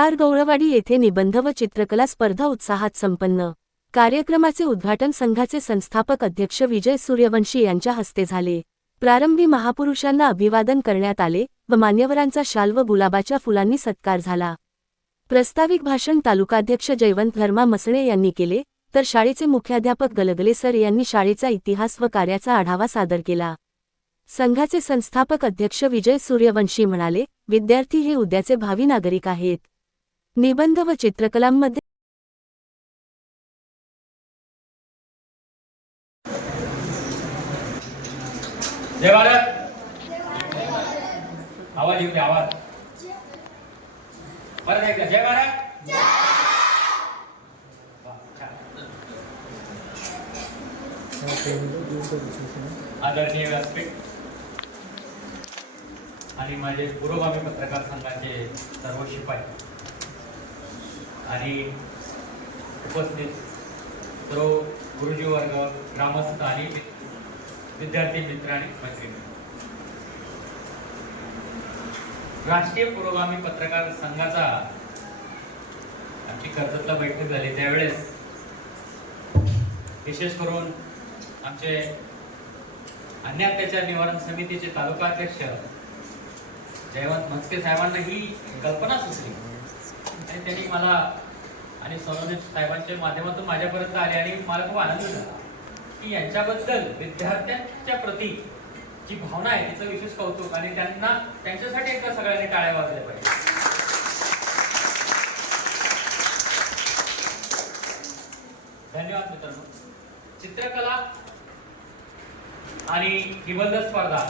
Car गौरवाडी येथे निबंध व चित्रकला स्पर्धा उत्साहात संपन्न. कार्यक्रमाचे उद्घाटन संघाचे संस्थापक अध्यक्ष विजय सूर्यवंशी यांच्या हस्ते झाले. प्रारंभी महापुरुषांना अभिवादन करण्यात आले व मान्यवरांचा शाल व गुलाबाच्या फुलांनी सत्कार झाला. प्रस्ताविक भाषण तालुकाध्यक्ष जयवंत धर्मा मसणे यांनी केले तर शाळेचे मुख्याध्यापक गलगले सर यांनी शाळेचा इतिहास व कार्याचा आढावा सादर केला. संघाचे संस्थापक अध्यक्ष विजय सूर्यवंशी म्हणाले विद्यार्थी हे उद्याचे भावी नागरिक आहेत. निबंध व चित्रकलांमध्ये जय भारत. आवाज येऊ आवाज. परत एकदा जय भारत. आदरणीय व्यासपीठ आणि माझे पुरोगामी पत्रकार संघाचे सर्व शिपाई. आणि उपस्थित सर्व गुरुजी वर्ग ग्रामस्थ आणि विद्यार्थी मित्र आणि मैत्रिणी. राष्ट्रीय पुरोगामी पत्रकार संघाचा आमची कर्जतला बैठक झाली. त्यावेळेस विशेष करून आमचे अन्य अत्याचार निवारण समितीचे तालुका अध्यक्ष जयवंत म्हस्के साहेबांना ही कल्पना सुचली. आणि त्यांनी मला आणि सोनवणे साहेबांच्या माध्यमातून माझ्यापर्यंत आले आणि मला खूप आनंद झाला. की यांच्याबद्दल विद्यार्थ्यांच्या प्रती जी भावना आहे तिचं विशेष कौतुक आणि त्यांना त्यांच्यासाठी एकदा सगळ्यांनी टाळ्या वाजल्या पाहिजे. धन्यवाद मित्रांनो. चित्रकला आणि निबंध स्पर्धा.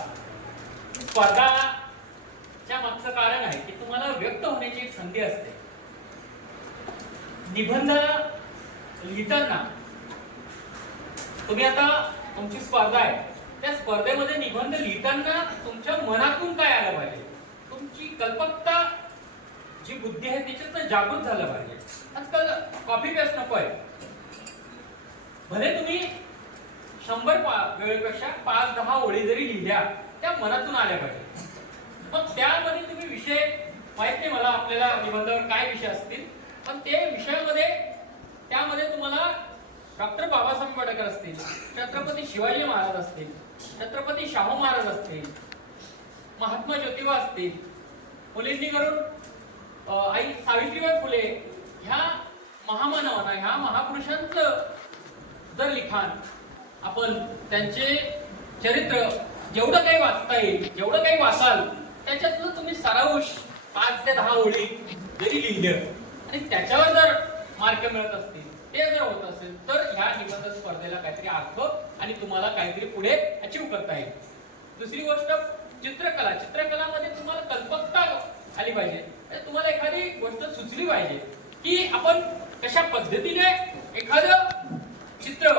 स्पर्धाच्या मागचं कारण आहे की तुम्हाला व्यक्त होण्याची एक संधी असते. निबंध लिहिताना. तुम्ही आता तुमची स्पर्धा आहे. त्या स्पर्धेमध्ये निबंध लिहिताना तुमच्या मनातून काय आलं पाहिजे? तुमची कल्पकता जी बुद्धी आहे त्याच्यात जागृत झालं पाहिजे. आजकाल कॉपी पेस्ट नको आहे. भले तुम्ही शंभर पा- वेळेपेक्षा पाच दहा ओळी जरी लिहिल्या त्या मनातून आल्या पाहिजे. मग त्यामध्ये तुम्ही विषय माहीत नाही मला आपल्याला निबंधावर काय विषय असतील. पण ते विषयामध्ये त्यामध्ये तुम्हाला डॉक्टर बाबासाहेब आंबेडकर असतील छत्रपती शिवाजी महाराज असतील छत्रपती शाहू महाराज असतील महात्मा ज्योतिबा असतील मुलींनी करून आई सावित्रीबाई फुले ह्या महामानवांना ह्या महापुरुषांचं जर लिखाण आपण त्यांचे चरित्र जेवढं काही वाचता येईल जेवढं काही वाचाल त्याच्यातलं तुम्ही सारांश पाच ते दहा ओळी जरी लिहिलं आणि त्याच्यावर जर मार्क मिळत असतील ते जर होत असेल तर ह्या निबंध स्पर्धेला काहीतरी अर्थ आणि तुम्हाला काहीतरी पुढे अचीव करता येईल. दुसरी गोष्ट चित्रकला. चित्रकलामध्ये तुम्हाला कल्पकता आली पाहिजे. म्हणजे तुम्हाला एखादी गोष्ट सुचली पाहिजे की आपण कशा पद्धतीने एखादं चित्र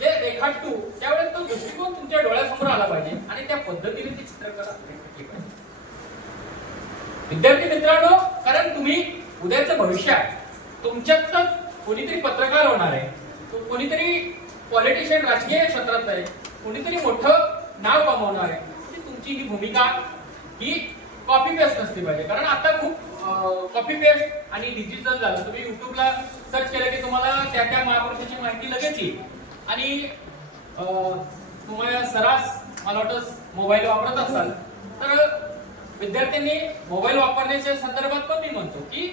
जे रेखाटू त्यावेळेस तो दृष्टिकोन तुमच्या डोळ्यासमोर आला पाहिजे आणि त्या पद्धतीने ती चित्रकला रेखाटली पाहिजे. विद्यार्थी मित्रांनो कारण तुम्ही उद्याचं भविष्य आहे. तुमच्यातच कोणीतरी पत्रकार होणार आहे. कोणीतरी पॉलिटिशियन राजकीय क्षेत्रात आहे. कोणीतरी मोठं नाव कमावणार आहे. म्हणजे तुमची ही भूमिका ही कॉपी पेस्ट नसली पाहिजे. कारण आता खूप कॉपी पेस्ट आणि डिजिटल झालं. तुम्ही युट्यूबला सर्च केलं की तुम्हाला त्या त्या महापुरुषाची माहिती लगेच येईल. आणि तुम्हाला सरास मला वाटतं मोबाईल वापरत असाल. तर विद्यार्थ्यांनी मोबाईल वापरण्याच्या संदर्भात पण मी म्हणतो की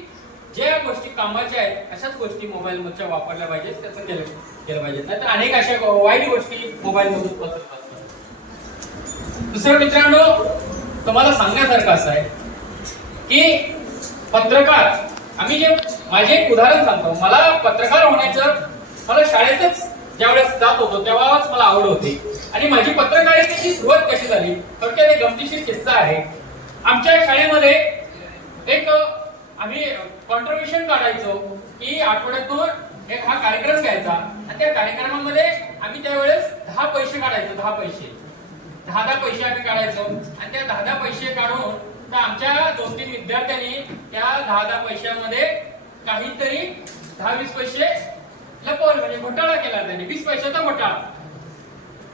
ज्या गोष्टी कामाच्या आहेत अशाच गोष्टी मोबाईलमधच्या वापरल्या पाहिजेत त्याचं केलं केलं पाहिजे नाहीतर अनेक अशा वाईट गोष्टी मोबाईलमधून पत्र दुसरं मित्रांनो तुम्हाला सांगण्यासारखं असं आहे की पत्रकार आम्ही जे माझे एक उदाहरण सांगतो. मला पत्रकार होण्याचं मला शाळेतच ज्यावेळेस जात होतो तेव्हाच मला आवड होती. आणि माझी पत्रकारितेची सुरुवात कशी झाली? थोडक्यात एक गमतीशीर किस्सा आहे. आमच्या शाळेमध्ये एक आम्ही कॉन्ट्रीब्युशन काढायचो की आठवड्यातून एक हा कार्यक्रम घ्यायचा. आणि त्या कार्यक्रमामध्ये आम्ही त्यावेळेस दहा पैसे काढायचो दहा पैसे. दहा दहा पैसे आम्ही काढायचो. आणि त्या दहा दहा पैसे काढून तर आमच्या दोन तीन विद्यार्थ्यांनी त्या दहा दहा पैशामध्ये काहीतरी दहा वीस पैसे लपवले. म्हणजे घोटाळा केला त्यांनी. वीस पैशाचा घोटाळा.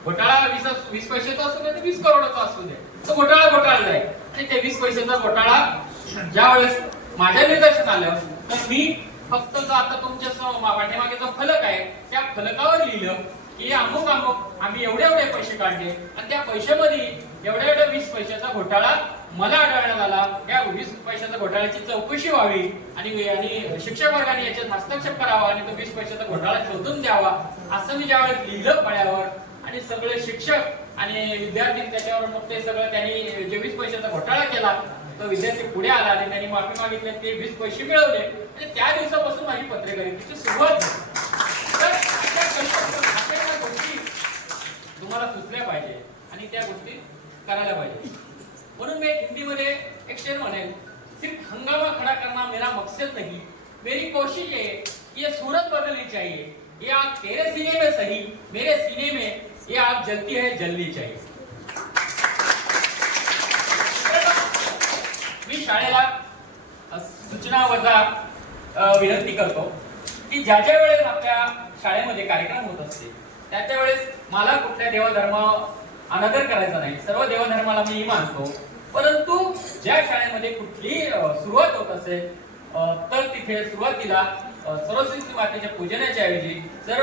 घोटाळा वीस वीस पैशाचा असू दे वीस करोडाचा असू दे. तो घोटाळा घोटाळा आहे. ते वीस पैशाचा घोटाळा ज्या वेळेस माझ्या निदर्शन आलं तर मी फक्त जो आता तुमच्या पाठीमागे जो फलक आहे त्या फलकावर लिहिलं की अमुक अमुक आम्ही एवढे एवढे पैसे काढले आणि त्या पैशामध्ये एवढ्या एवढ्या वीस पैशाचा घोटाळा मला आढळण्यात आला. या वीस पैशाचा घोटाळ्याची चौकशी व्हावी आणि आणि शिक्षक वर्गाने याच्यात हस्तक्षेप करावा आणि तो वीस पैशाचा घोटाळा शोधून द्यावा असं मी ज्यावेळेस लिहिलं पळ्यावर आणि सगळे शिक्षक आणि विद्यार्थी त्याच्यावर मग ते सगळं त्यांनी जे वीस पैशाचा घोटाळा केला तो विद्यार्थी पुढे आला आणि त्यांनी माफी मागितली ते वीस पैसे मिळवले. आणि त्या दिवसापासून माझी पत्रकारितेची सुरुवात गोष्टी तुम्हाला सुचल्या पाहिजे आणि त्या गोष्टी करायला पाहिजे. म्हणून मी हिंदीमध्ये एक शेर म्हणेल सिर्फ हंगामा खड़ा करना मेरा मकसद नहीं. मेरी कोशिश है ये सूरत बदलनी चाहिए. ये आग तेरे सीने में सही मेरे सीने में ये आग जलती है जलनी चाहिए मी शाळेला सूचना वजा विनंती करतो की ज्या ज्या वेळेस आपल्या शाळेमध्ये कार्यक्रम होत असते त्या त्या वेळेस मला कुठल्या देवधर्म अनादर करायचा नाही. सर्व देवधर्माला मी मानतो. परंतु ज्या शाळेमध्ये कुठली सुरुवात होत असेल तर तिथे सुरुवातीला सरस्वती मातेच्या पूजनाच्या ऐवजी जर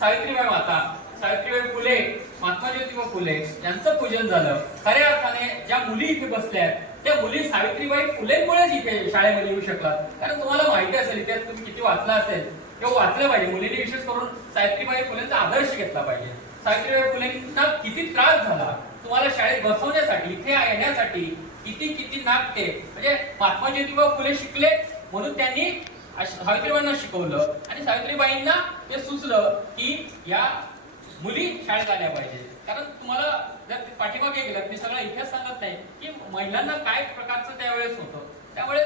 सावित्रीबाई माता सावित्रीबाई फुले महात्मा ज्योतिबा फुले यांचं पूजन झालं खऱ्या अर्थाने ज्या मुली इथे बसल्या आहेत त्या मुली सावित्रीबाई फुलेंमुळेच इथे शाळेमध्ये येऊ शकतात कारण तुम्हाला माहिती असेल इतिहास तुम्ही किती वाचला असेल किंवा वाचलं पाहिजे. मुलींनी विशेष करून सावित्रीबाई फुलेंचा आदर्श घेतला पाहिजे. सावित्रीबाई फुलेंना किती त्रास झाला तुम्हाला शाळेत बसवण्यासाठी इथे येण्यासाठी किती किती नाटके म्हणजे महात्मा ज्योतिबा फुले शिकले म्हणून त्यांनी सावित्रीबाईंना शिकवलं. आणि सावित्रीबाईंना ते सुचलं की या मुली शाळेत आल्या पाहिजे. कारण तुम्हाला जर पाठीमागे गेलात मी सगळा इतिहास सांगत नाही की महिलांना काय प्रकारचं त्यावेळेस होतं? त्यामुळे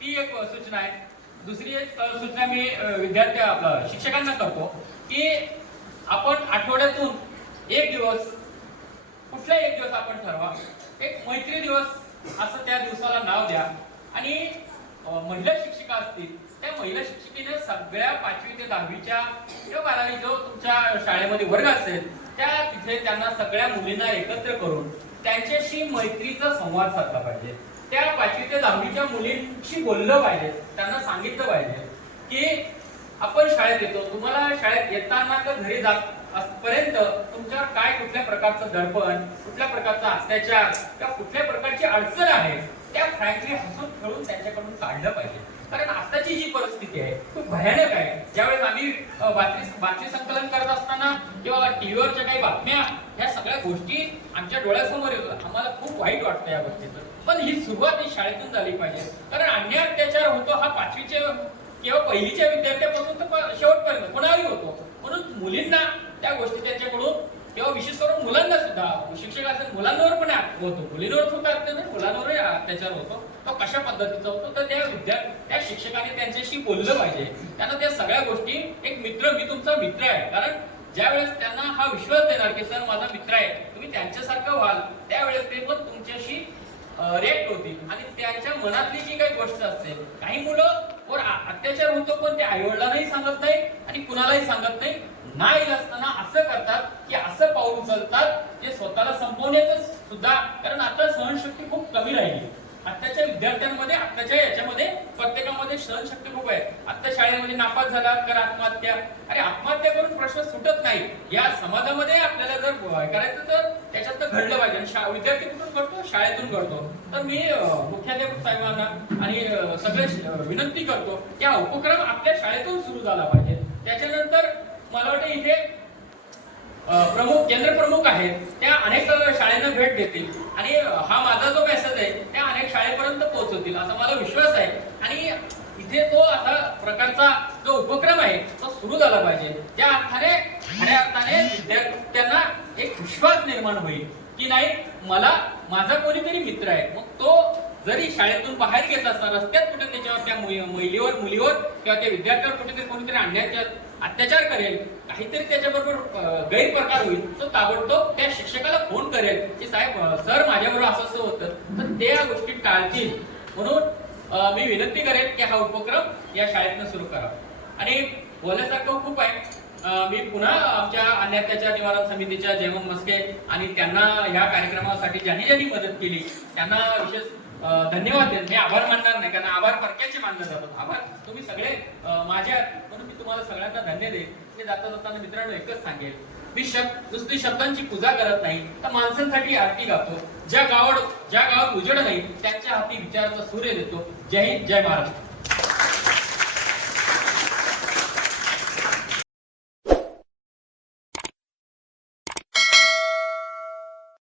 ती एक सूचना आहे. दुसरी एक सूचना मी विद्यार्थी आपलं शिक्षकांना करतो की आपण आठवड्यातून एक दिवस कुठला एक दिवस आपण ठरवा? एक मैत्री दिवस असं त्या दिवसाला नाव द्या. आणि महिला शिक्षिका असतील त्या महिला शिक्षिकेने सगळ्या पाचवी ते दहावीच्या किंवा बारावी जो तुमच्या शाळेमध्ये वर्ग असेल त्या तिथे त्यांना सगळ्या मुलींना एकत्र करून त्यांच्याशी मैत्रीचा संवाद साधला पाहिजे. त्या पाचवी ते दहावीच्या मुलींशी बोललं पाहिजे. त्यांना सांगितलं पाहिजे की आपण शाळेत येतो तुम्हाला शाळेत येताना तर घरी जात पर्यंत तुमच्यावर काय कुठल्या प्रकारचं दडपण कुठल्या प्रकारचा अत्याचार किंवा कुठल्या प्रकारची अडचण आहे त्या फ्रँकली हसून खेळून त्यांच्याकडून काढलं पाहिजे. कारण आताची जी परिस्थिती आहे खूप भयानक आहे. ज्यावेळेस आम्ही बातमी बातमी संकलन करत असताना किंवा टीव्हीवरच्या काही बातम्या ह्या सगळ्या गोष्टी आमच्या डोळ्यासमोर येतात आम्हाला खूप वाईट वाटतं या गोष्टीचं. पण ही सुरुवात ही शाळेतून झाली पाहिजे. कारण अन्याय अत्याचार होतो हा पाचवीच्या किंवा पहिलीच्या विद्यार्थ्यापासून तर शेवटपर्यंत कोणावरही होतो. म्हणून मुलींना त्या गोष्टी त्यांच्याकडून किंवा विशेष करून मुलांना सुद्धा शिक्षक असेल मुलांवर पण होतो. मुलींवर सुद्धा अत्याचार मुलांवरही अत्याचार होतो. तो कशा पद्धतीचा होतो? तर त्या विद्यार्थी त्या शिक्षकाने त्यांच्याशी बोललं पाहिजे. त्यांना त्या सगळ्या गोष्टी एक मित्र मी तुमचा मित्र आहे. कारण ज्यावेळेस त्यांना हा विश्वास देणार की सर माझा मित्र आहे तुम्ही त्यांच्यासारखं व्हाल त्यावेळेस ते पण तुमच्याशी रिएक्ट होतील. आणि त्यांच्या मनातली जी काही गोष्ट असेल काही मुलं वर अत्याचार होतो पण ते आईवडिलांनाही सांगत नाही आणि कुणालाही सांगत नाही. नाही असताना असं करतात की असं पाऊल उचलतात जे स्वतःला संपवण्याचं सुद्धा. कारण आता सहनशक्ती खूप कमी राहिली. आताच्या विद्यार्थ्यांमध्ये आताच्या याच्यामध्ये प्रत्येकामध्ये सहनशक्ती खूप आहे. आता शाळेमध्ये नापास झाला तर आत्महत्या. अरे आत्महत्या करून प्रश्न सुटत नाही. या समाजामध्ये आपल्याला जर करायचं तर त्याच्यात तर घडलं पाहिजे. आणि विद्यार्थी कुठून करतो शाळेतून करतो तर मी मुख्याध्यापक साहेबांना आणि सगळे विनंती करतो की हा उपक्रम आपल्या शाळेतून सुरू झाला पाहिजे. त्याच्यानंतर मला वाटतं इथे प्रमुख केंद्र प्रमुख आहेत. त्या अनेक शाळेंना भेट देतील. आणि हा माझा जो मेसेज आहे त्या अनेक शाळेपर्यंत पोहोचवतील असा मला विश्वास आहे. आणि इथे तो असा प्रकारचा जो उपक्रम आहे तो सुरू झाला पाहिजे. ज्या अर्थाने खऱ्या अर्थाने विद्यार्थ्यांना एक विश्वास निर्माण होईल. की नाही मला माझा कोणीतरी मित्र आहे. मग तो जरी शाळेतून बाहेर घेत असता रस्त्यात कुठे त्याच्यावर त्या महिलेवर मुलीवर किंवा त्या विद्यार्थ्यावर कुठेतरी कोणीतरी आणण्याच्या अत्याचार करेल काहीतरी त्याच्याबरोबर गैरप्रकार होईल तो ताबडतोब त्या शिक्षकाला फोन करेल की साहेब सर माझ्याबरोबर असं असं होतं तर ते या गोष्टी टाळतील. म्हणून मी विनंती करेन की हा उपक्रम या शाळेतनं सुरू करावा आणि बोलण्यासारखं खूप आहे. मी पुन्हा आमच्या अन्य अत्याचार निवारण समितीच्या जेवण मस्के आणि त्यांना ह्या कार्यक्रमासाठी ज्यांनी ज्यांनी मदत केली त्यांना विशेष धन्यवाद. देत मी आभार मानणार नाही कारण आभार परक्याचे मानले जातात आभार. तुम्ही सगळे माझ्या म्हणून मी तुम्हाला सगळ्यांना धन्य देईन. मी जाता जाताना मित्रांनो एकच सांगेल मी शब्द नुसती शब्दांची पूजा करत नाही तर माणसांसाठी आरती गातो. ज्या गावात ज्या गावात उजेड नाही त्यांच्या हाती विचाराचा सूर्य देतो. जय हिंद जय महाराष्ट्र